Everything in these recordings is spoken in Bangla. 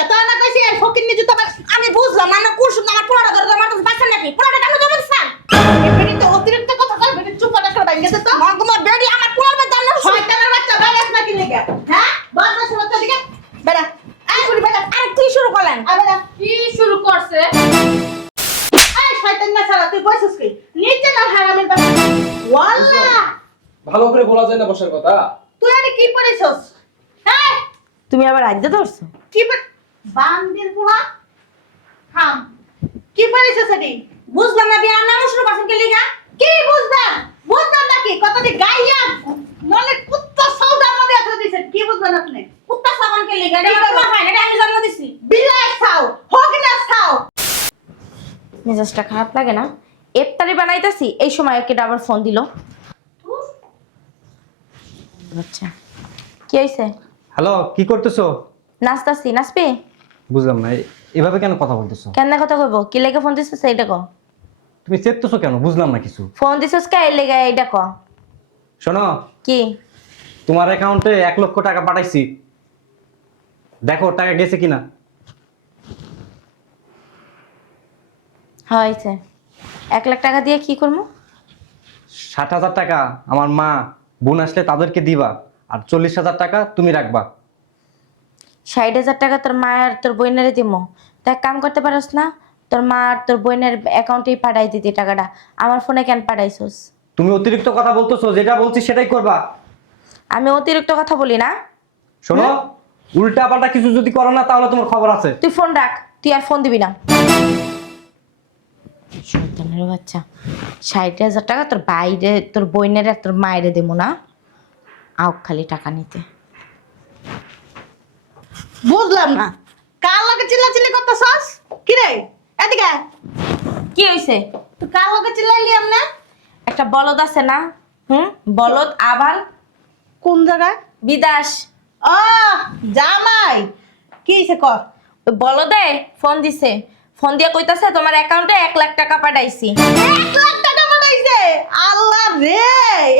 লিগা তো না কইছি এই ফকির নি জুতা আমি বুঝলাম না কুরসুম আমার পোড়াটা ধরে আমার কাছে বাসা নাকি পোড়াটা কেন জমা দিছান এবারে তো অতিরিক্ত কথা কই বেটি চুপ করে বাইরে গেছে তো মগমা বেডি আমার পোড়াটা জান না শয়তানের বাচ্চা বাইরে নাকি লিগা হ্যাঁ বদমাশ বাচ্চা দিকে বেড়া এই করি বেড়া আর কি শুরু করলেন বেড়া কি শুরু করছে? এই শয়তান না সারা তুই বসছিস কি নিচে না হারামের বাচ্চা ওয়াল্লাহ ভালো করে বলা যায় না বসার কথা। তুই আরে কি পড়েছস হ্যাঁ তুমি আবার আইতে ধরছো? কি বান্দির পোলা থাম কি পড়েছস এডি বুঝলাম না বিয়া নাম শুরু করছেন কি লিগা কি বুঝলাম নাকি কতটি গাইয়া নলে কুত্তা সৌদার মধ্যে এত দিছেন কি বুঝলেন আপনি কুত্তা সাবান কে লিগা এটা তোমার হয় না এটা আমি জন্ম দিছি বিলাই খাও হোক না খাও মেজাজটা খারাপ লাগে না? ইফতারি বানাইতাছি এই সময় ওকে আবার ফোন দিল। আচ্ছা কি হইছে? হ্যালো, কি করতেছো? নাচতাছি, নাচবি? বুঝলাম না, এভাবে কেন কথা বলতেছো? কেন কথা কইব? কি লেগে ফোন দিছিস এইটা ক। তুমি চেপতেছো কেন? বুঝলাম না কিছু। ফোন দিছিস কে এই লেগে এইটা ক। শোনো, কি? তোমার অ্যাকাউন্টে 1 লক্ষ টাকা পাঠাইছি, দেখো টাকা গেছে কিনা। হয়েছে। 1 লাখ টাকা দিয়ে কি করবো? 60,000 টাকা আমার মা বোন আসলে তাদেরকে দিবা, আর 40,000 টাকা তুমি রাখবা। 60,000 টাকা তোর মা আর তোর বোনের দিমো। তো এক কাম করতে পারস না, তোর মা আর তোর বোনের অ্যাকাউন্টেই পাঠাই দিতি টাকাটা, আমার ফোনে কেন পাঠাইছস? তুমি অতিরিক্ত কথা বলতেছো, যেটা বলছি সেটাই করবা। আমি অতিরিক্ত কথা বলি না। শোনো, উল্টা পাল্টা কিছু যদি করো না তাহলে তোমার খবর আছে। তুই ফোন রাখ, তুই আর ফোন দিবি না। শয়তানের বাচ্চা, 60,000 টাকা তোর বাইরে তোর বোনের আর তোর মায়ের দেবো না, আও খালি টাকা নিতে। বুঝলাম না কার লাগে চিল্লাচিল্লি করতেছস কি রে এদিকে আয়। কি হইছে? তুই কার লাগে চিল্লাইলি আমনে একটা বলদ আছে না, বলদ আবার কোন জায়গায় বিদাস, ও জামাই কি হইছে ক ওই বলদে ফোন দিছে, ফোন দিয়ে কইতাছে তোমার অ্যাকাউন্টে 1 লাখ টাকা পাঠাইছি। 1 লাখ টাকা বানাইছে আল্লাহ রে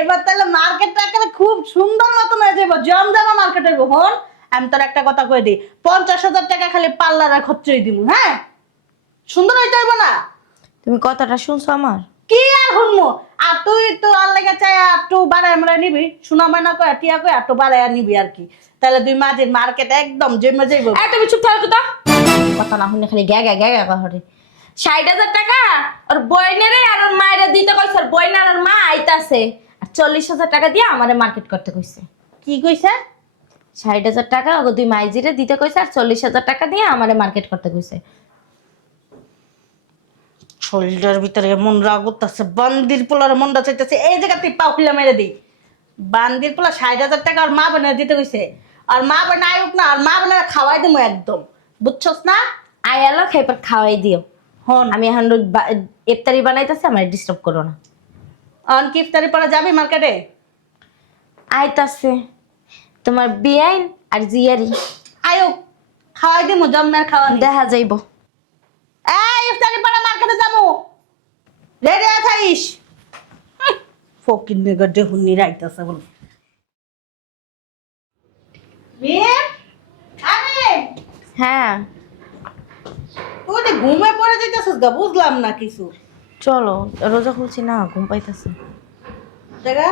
এবার তাহলে মার্কেটটা একেবারে খুব সুন্দর মতন হয়ে যাবে জমজমা মার্কেট হইব হন আমি তোর একটা কথা কই দিই 50,000 টাকা খালি পার্লারে খরচই দিমু হ্যাঁ সুন্দর হইতে হইব না তুমি কথাটা শুনছো আমার? কি আর হুনমু আর তুই তো আল্লাহকে চাই আর একটু বাড়ায় আমরা নিবি শোনা মানা কই টিয়া কই একটু বাড়ায় নিবি আর কি তাহলে দুই মাঝের মার্কেট একদম জমে যাইব এই তুমি চুপ থাকো তো, কথা না শুনে খালি গ্যা গ্যা গ্যা গ্যা করে। 60,000 টাকা ওর বইনেরে আর ওর মায়েরে দিতে কইছে, আর বইন আর ওর মা আইতাছে, আর 40,000 টাকা দিয়ে আমারে মার্কেট করতে কইছে। কি কইছে 60,000 টাকা ওগো দুই মাইজিরে দিতে কইছে, আর 40,000 টাকা দিয়ে আমারে মার্কেট করতে কইছে। শরীরের ভিতরে মন রাগ করতেছে বান্দির পোলার মনটা চাইতেছে এই জায়গাতে পাও খুলে মেরে দিই বান্দির পোলা 60,000 টাকা আর মা বোনের দিতে কইছে আর মা বোন আয়ুক না আর মা বোনের খাওয়াই দেবো একদম বুঝছস না আয়ালো খাইবার খাওয়াই দিও। হন আমি এখন ইফতারি বানাইতেছি, আমার ডিস্টার্ব করো না। অন কি ইফতারি পরে যাবি মার্কেটে আইতাছে তোমার বিয়াইন আর জিয়ারি, আয়ুক খাওয়াই দেবো জন্মের খাওয়া দেখা যাইব। এই ইফতারি পরে মার্কেটে যাবো রেডি আছিস ফকির নেগর দেহুনি রাইতাছে বল বিয়ে আরে হ্যাঁ তুই তো ঘুমে পড়ে যাইতেছিস গা বুঝলাম না কিছু চলো, রোজা খুলছি না, ঘুম পাইতেছে। জায়গা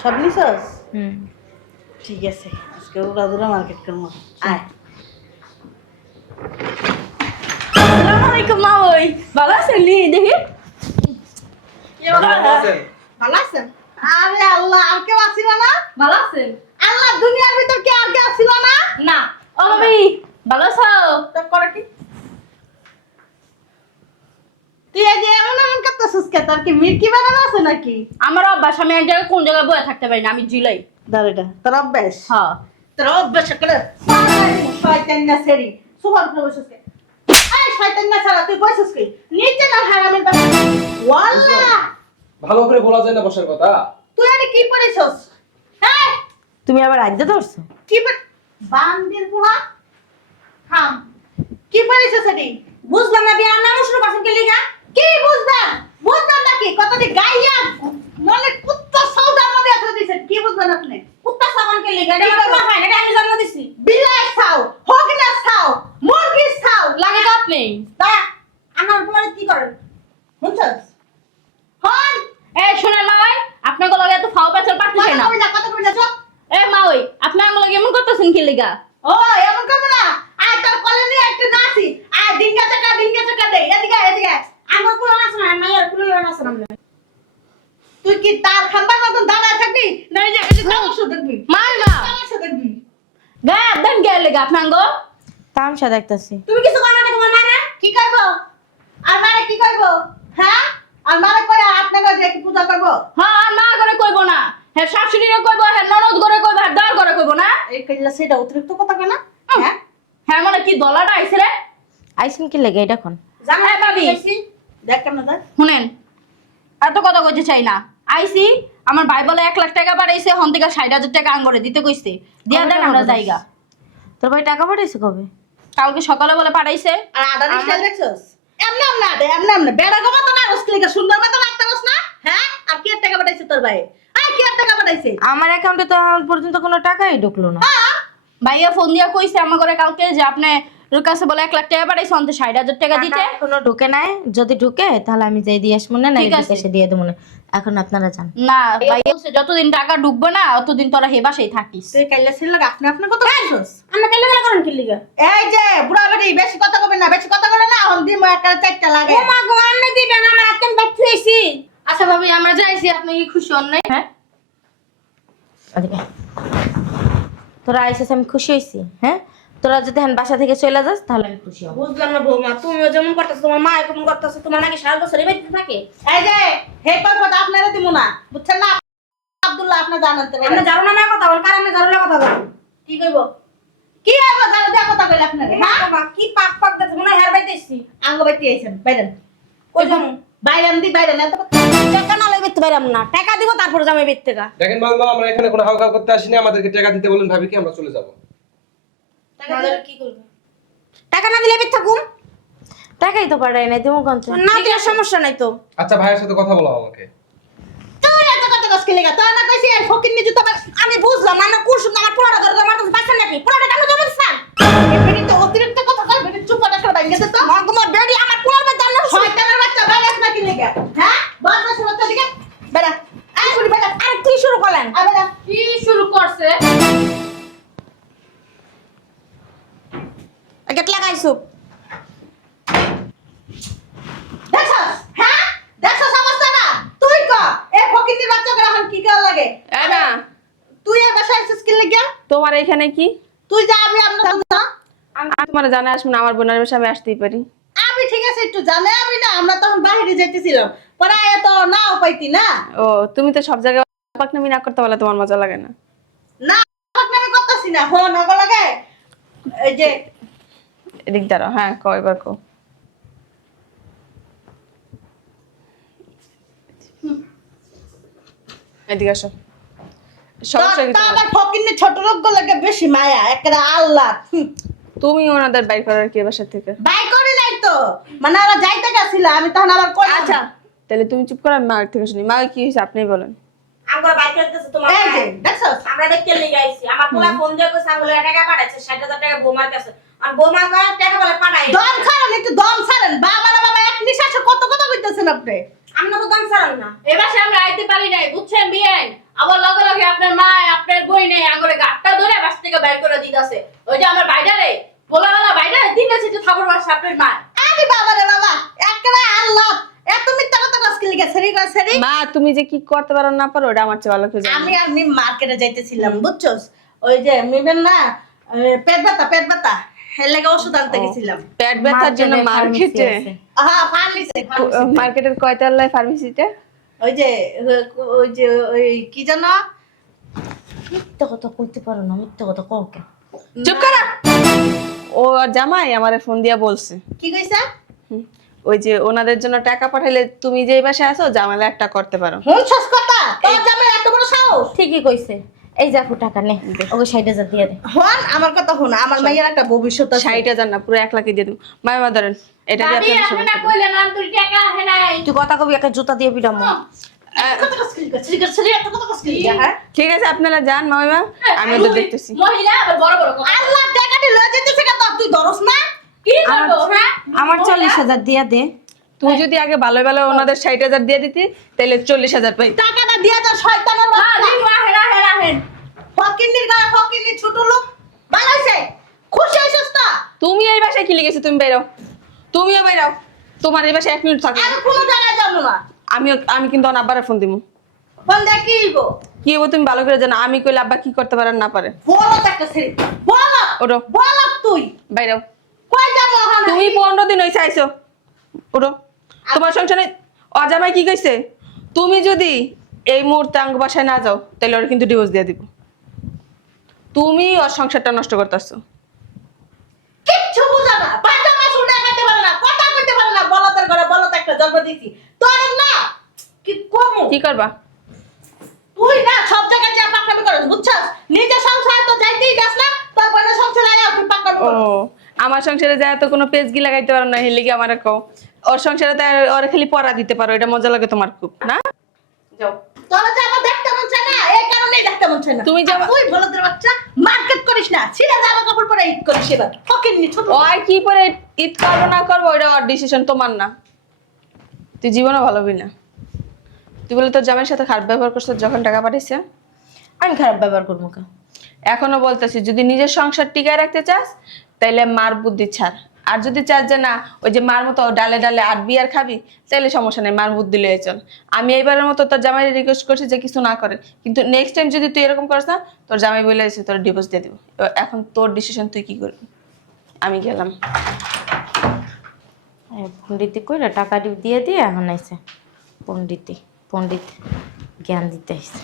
সব নিছস হুম, ঠিক আছে আজকে উড়াদুরা মার্কেট করবো আয় আসসালামু আলাইকুম মা। ওই ভালো আছেন নি? দেখি ভালো আছেন আরে আল্লাহ আর কেউ আসিল না ভালো আছেন? আল্লাহ দুনিয়ার ভিতর কি আর কেউ আসিল না না। ও ভাবি ভালো আছো? তোর করে কি তুই এই যে এমন এমন করতেছিস কে তোর কি মির্কি বানানো আছে নাকি আমার অভ্যাস, আমি এক জায়গায় কোন জায়গায় বসে থাকতে পারি না, আমি জিলাই। দাঁড়াটা তোর অভ্যাস হ্যাঁ তোর অভ্যাস করে শয়তান না সেরি সুবহান আল্লাহ বসছিস কে এই শয়তান না সারা তুই বসছিস কি নিচে না হারামের বাচ্চা ওয়াল্লাহ ভালো করে বলা যায় না বসার কথা। তুই আরে কি পড়েছস হ্যাঁ তুমি আবার আইতে ধরছো? কি বান্দির পোলা থাম কি পড়েছস এডি বুঝলাম না বিয়ার নাম শুরু করছেন কি লিগা কি বুঝলাম নাকি কতটি গাইয়া নলে কুত্তা সৌদার মধ্যে এত দিছেন কি বুঝলেন আপনি কুত্তা সাবান কে লিগা এটা তোমার হয় না এটা আমি জন্ম দিছি বিলাই খাও হোক না খাও নেই। তা আমার পরে কি করেন শুনছস হন এই শুনেন মা ওই আপনার লগে এত ফাও পেছাল পারতেছে না। কথা কই না চুপ এ মা ওই আপনার লগে এমন করতেছেন কি লিগা? ও এমন করব না আয় তোর কলে নিয়ে একটু নাচি আয় ডিঙ্গা চাকা দে এদিকে এদিকে আমার পুরো নাচ না মায়ের পুরো নাচ না তুই কি তার খাম্বার মতন দাঁড়ায় থাকবি না এই যে তামাশা দেখবি মার না তামাশা দেখবি গা দেন গে লিগা আপনার গো। তামসা দেখতাছি। তুমি কিছু করবে না তোমার মারে কি করব আর মারে কি করব হ্যাঁ আর মারে কই আপনাকে যে কি পূজা করব হ্যাঁ আর মা করে কইব না, হ্যাঁ শাশুড়িরে কইব, হ্যাঁ ননদ করে কইব, হ্যাঁ দার করে কইব না। এই কইলা সেটা অতিরিক্ত কথা কয় না হ্যাঁ হ্যাঁ মানে কি দলাটা আইছে রে? আইসেন কি লাগে এটা কোন? জানো এই ভাবি। দেখ কেমন দেখ শুনেন এত কথা কইতে চাই না। আইছি আমার ভাই বলে 1 লাখ টাকা বাড়াইছে, হন থেকে 60,000 টাকা আঙ্গরে দিতে কইছে, দিয়া দেন আমরা জায়গা। তোর ভাই টাকা পাঠাইছে কবে? কালকে সকালে বলে পাঠাইছে। আর আদা স্টাইল দেখছস এমনে বেড়া গো মত না রসলিকা সুন্দর মত লাগতারস না হ্যাঁ আর কি টাকা পাঠাইছে তোর ভাই আই কি টাকা পাঠাইছে আমার অ্যাকাউন্টে তো এখন পর্যন্ত কোনো টাকাই ঢুকলো না। ভাইয়া ফোন দিয়া কইছে আমার ঘরে কালকে যে আপনি ওর কাছে বলে 1 লাখ টাকা পাঠাইছে, অন্তে 60,000 টাকা দিতে। টাকা এখনো ঢুকে নাই, যদি ঢুকে তাহলে আমি যাই দিয়ে আসবো না, না ঠিক আছে। এসে দিয়ে দেবো না। এখন আপনারা যান। না ভাইয়া বলছে যতদিন টাকা ঢুকবে না অতদিন তোরা হে বাসায় থাকিস। তুই কাইলা ছিল লাগা আপনি কত কইছস আমরা কাইলা গেলা করেন কি লিগা এই যে বুড়া বাড়ি বেশি কথা কইবেন না বেশি কথা বলে না হন দিমো একটা চারটা লাগে ও মা গো আমনে দিবেন আমার আত্ম বাচ্চা হইছি আচ্ছা ভাবি আমরা যাইছি, আপনি কি খুশি হন নাই? হ্যাঁ ওদিকে তোরা আইসিস, আমি খুশি হয়েছি। হ্যাঁ, তোরা যদি হ্যাঁ বাসা থেকে চলে যাস তাহলে আমি খুশি হব। বুঝলাম না বৌমা তুমিও যেমন করতেছ তোমার মা কেমন করতেছ তোমার নাকি সারা বছর এই বাড়িতে থাকে এই যে হে কথা আপনারা দিমু না বুঝছেন না আব্দুল্লাহ আপনি জানেন তো আমরা জানো না কথা বল কারণ আমরা জানো না কথা বল কি কইব কি হইব জানো দেয়া কথা কইলে আপনারে হ্যাঁ বাবা কি পাক পাক দেখছ মনে হের বাইতেছি আঙ্গ বাইতে আইছেন বাইরেন কই যামু বাইরেন এত টাকা না লইবে তো বাইরাম না টাকা দিব তারপর যামে বাইতে টাকা দেখেন মামা আমরা এখানে কোনো হাওকা করতে আসিনি, আমাদেরকে টাকা দিতে বলেন ভাবি কি আমরা চলে যাব। টাকা দিলে কি করব টাকা না দিলে বাইতে থাকুম টাকাই তো পাঠাই নাই, তুমি কোন না দিলে সমস্যা নাই তো আচ্ছা ভাইয়ের সাথে কথা বলো আমাকে। তুই এত কথা কসকে লাগা তো না কইছি আর ফকির নি জুতা আমি বুঝলাম না কুরসু আমার পোড়া ধরে আমার কাছে বাসা নাকি পোড়াটা কেন জমা দিছান এবারে তো অতিরিক্ত কথা কই বেটি চুপ করে করে বাইঙ্গে তো মগমা বেডি আমার পোড়া জানো শয়তানের বাচ্চা বাইরাস নাকি লাগা হ্যাঁ বাসা শুনো তো দিকে বেড়া আই করি বেড়া আর কি শুরু করলেন আ বেড়া কি শুরু করছে? গেট লাগাইছো দেখছস হ্যাঁ দেখছস অবস্থাটা তুই ক এ ফকির বাচ্চা করে এখন কি করা লাগে না তুই এ বাসায় এসেছিস কি লাগা তোমার এখানে কি? তুই যা আমি আপনার না আমি তোমার জানা আসবো না, আমার বোনের বাসায় আমি আসতেই পারি। আমি ঠিক আছে একটু জানে আমি না আমরা তখন বাইরে যাইতেছিলাম পরে এত নাও পাইতি না ও তুমি তো সব জায়গায় পাকনামি না করতে বলে তোমার মজা লাগে না। না আমি করতেছি না হো নগো লাগে এই যে এদিক দাঁড়াও, হ্যাঁ কও এবার কও। এদিকে আসো। সমস্যা কি তা তোমার? আবার ফকির ছোট লোক লাগে বেশি মায়া একটা আল্লাহ তুমি ওনাদের বাইর করার কি বাসা থেকে? বাই করে নাই তো মানে ওরা যাইতে গেছিল আমি তখন আবার কই আচ্ছা তাহলে তুমি চুপ করো, আমি মায়ের থেকে শুনি। মা কি হয়েছে আপনিই বলেন। আমরা বাই করতেছ তোমার এই যে দেখছস আমরা দেখতে লাগি আইছি আমার পোলা ফোন দিয়ে কইছে আঙ্গুলে টাকা পাঠাইছে 60,000 টাকা বোমার কাছে আর বোমা কয় টাকা বলে পাঠাই দম ছাড়েন একটু দম ছাড়েন বাবারা বাবা এক নিঃশ্বাসে কত কথা কইতেছেন আপনি আমরা তো দম ছাড়েন না এই বাসে আমরা আইতে পারি নাই বুঝছেন বিয়েন, আবার লগে লগে আপনার মা আপনার বই নেই আঙ্গুরে গাটটা ধরে বাস থেকে বাইর করে দিতাছে। ওই যে আমার বাইডারে পোলাওয়ালা বাইডারে দিতেছে যে খবর বাস আপনার মা। আরে বাবারে বাবা একেবারে আল্লাহ এত মিথ্যা কথা কসকে লিখে সেরি কর সেরি মা তুমি যে কি করতে পারো না পারো ওটা আমার চেয়ে ভালো করে জানো। আমি আর মিম মার্কেটে যাইতেছিলাম বুঝছস ওই যে মিমের না পেট ব্যথা এর লাগি ওষুধ আনতে গেছিলাম পেট ব্যথার জন্য মার্কেটে? হ্যাঁ ফার্মেসি মার্কেটের কয়তলায় ফার্মেসিটা? ওই যে ওই কি জানো মিথ্যা কথা কইতে পারো না, মিথ্যা কথা কও কেন? চুপ করা। ও জামাই আমারে ফোন দিয়া বলছে কি কইছা ওই যে ওনাদের জন্য টাকা পাঠাইলে তুমি যেই বাসায় আছো জামাইলা একটা করতে পারো। শুনছস কথা তোর জামাই এত বড় সাহস ঠিকই কইছে। এই দেখো টাকা নে, ওকে 60,000 দিয়ে দে। হন আমার কথা শোনা আমার মাইয়ের একটা ভবিষ্যৎ আছে 60,000 না পুরো 1 লাখই দিয়ে দেবো। মামা ধরেন এটা দিয়ে ভাবি আপনার আপনি না সমস্যা। কইলেন আন্তুল টাকা আহে নাই। তুই কথা কবি একটা জুতা দিয়ে পিটামু। কত কসকি এত কত কসকি হ্যাঁ ঠিক আছে আপনারা যান মামা, আমি ওদের দেখতেছি। মহিলা আবার বড় বড় কথা। আল্লাহ টাকাটি লয়ে যেতেছে কেন তুই ধরস না কি করবো হ্যাঁ? আমার 40,000 দিয়া দে। তুই যদি আগে ভালো ভালো ওনাদের 60,000 দিয়ে দিতি তাহলে 40,000 পাই। টাকাটা দিয়া যা শয়তানের হ্যাঁ বাচ্চা। দিন রাহেন রাহেন রাহেন ফকিন্নির গায়ে ফকিন্নি ছোট লোক। ভালো হইছে? খুশি হইছিস না? তুমি এই বাসায় কি লিখেছো? তুমি বেরো, তুমিও বেরো। তোমার এই বাসায় 1 মিনিট থাকো। আমি কোনো জায়গায় যাবো না। আমি কিন্তু আব্বারে ফোন দিমু। ফোন দিয়ে কি হইব? কি হবো তুমি ভালো করে জানো। আমি কইলে আব্বা কি করতে পারে না পারে। বলো তো একটা ছেলে। বলো। ওঠো। বলো তুই। বাইরেও। কই যাবো ওখানে? তুমি 15 দিন হইছে আইছো। ওঠো। তোমার সংসারে অজামাই কি কইছে? তুমি যদি এই মুহূর্তে আঙ্গ বাসায় না যাও তাহলে ওর কিন্তু ডিভোর্স দিয়ে দিব। তুমি ওর সংসারটা নষ্ট করতেছো। কিচ্ছু বুঝা না। বাচ্চা মাসুল দেখাতে পারে না। কথা কইতে পারে না। বলতের ঘরে বলতে একটা জন্ম দিছি। তোর না কি কমু? কি করবা? তুই না সব জায়গায় যা পাকামি করছ, বুঝছস? নিজের সংসারে তো যাইতেই যাস না, তোর বোনের সংসারে আয়া তুই পাকামি ও, করছ। আমার সংসারে যায় তো কোনো পেজগি লাগাইতে পারো না, হেলে কি আমারে কও। ওর সংসারে তো ওর খালি পড়া দিতে পারো, এটা মজা লাগে তোমার খুব না? যাও। তোরা যে আমার দেখতে মন চায় না, এই কারণেই দেখতে মন চায় না। তুমি যে- আর তুই বলদের বাচ্চা মার্কেট করিস না, ছিঁড়া জামা কাপড় পরে ঈদ করিস এবার। ফকিন্নি ছোট। ও আর কি পরে ঈদ করবো না করবো ওটা ওর ডিসিশন, তোমার না। তুই জীবনে ভালো হবি না। তুই বলে তোর জামাইয়ের সাথে খারাপ ব্যবহার করছিস যখন টাকা পাঠিয়েছে। আমি খারাপ ব্যবহার করবো কেন? এখনো বলতেছি যদি নিজের সংসার টিকায় রাখতে চাস তাইলে মার বুদ্ধি ছাড়। আর যদি চাস যে না ওই যে মার মতো ডালে ডালে আটবি আর খাবি, তাইলে সমস্যা নেই, মার বুদ্ধি লয়ে চল। আমি এইবারের মতো তোর জামাই রিকোয়েস্ট করছি যে কিছু না করে, কিন্তু নেক্সট টাইম যদি তুই এরকম করিস না, তোর জামাই বলে এসে তোর ডিভোর্স দিয়ে দিব। এখন তোর ডিসিশন, তুই কি করবি। আমি গেলাম। পণ্ডিতি কইরা টাকা দিয়ে দিয়ে এখন আইছে পণ্ডিত জ্ঞান দিতে আইছে।